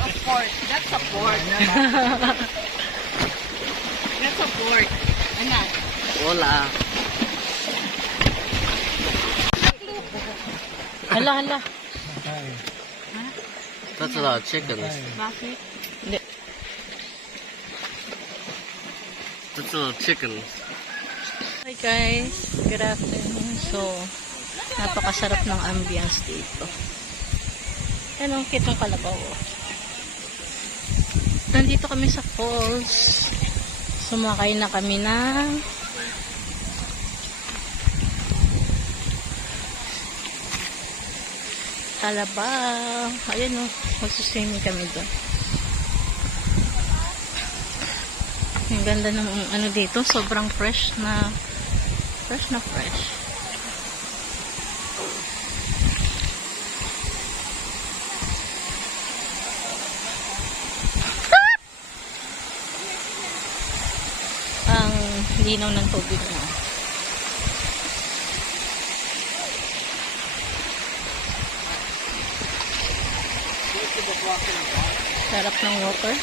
Of pork. That's a pork. That's a pork. Ano? Wala. Hala, hala. That's a lot of chickens. Bakit? That's a lot of chickens. Hi guys, good afternoon. So, napakasarap ng ambience dito. Yan ang kitong kalabaw. Nandito kami sa falls. Sumakay na kami ng kalabaw. Ayan o, magsuswimming kami doon. Ang ganda ng ano dito, sobrang fresh na fresh. Ang linaw ng tubig na. Sarap ng water.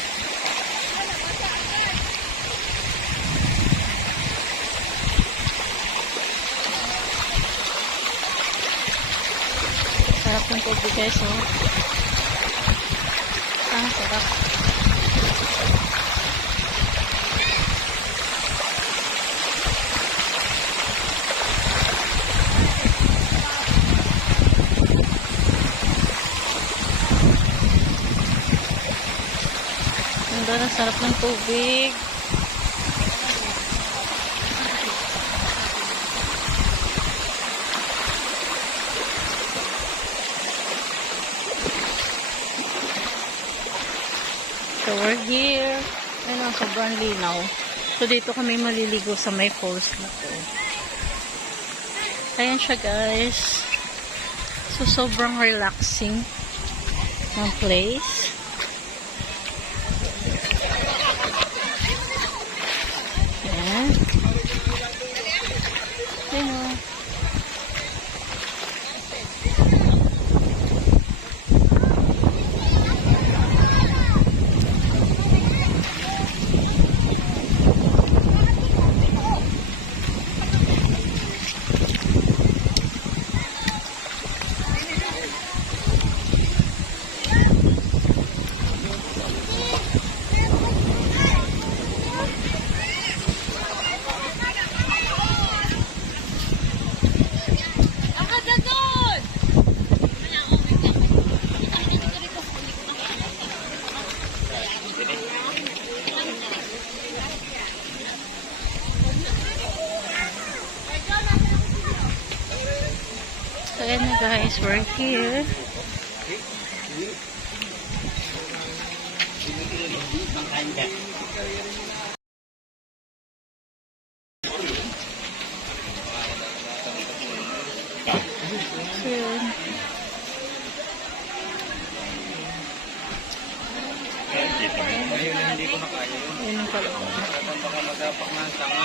Sarap ng tubig guys, oh. Sarap. Ang sarap ng tubig. So we're here. Ayun, sobrang linaw. So dito kami maliligo sa may falls na to. Ayan siya guys. So sobrang relaxing ng place. Ayan. Ayun o. So ayan na guys, we're here. So yun. Ngayon hindi ko na kaya yun. Ayun ang pala. Baka magapak na ang tanga.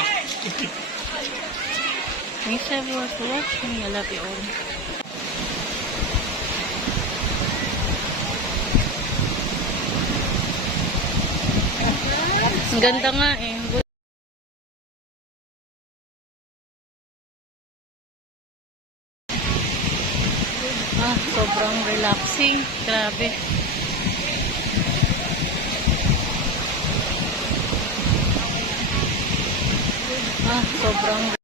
May several watching. I love you all. Ang ganda nga eh. Sobrang relaxing. Grabe. Sobrang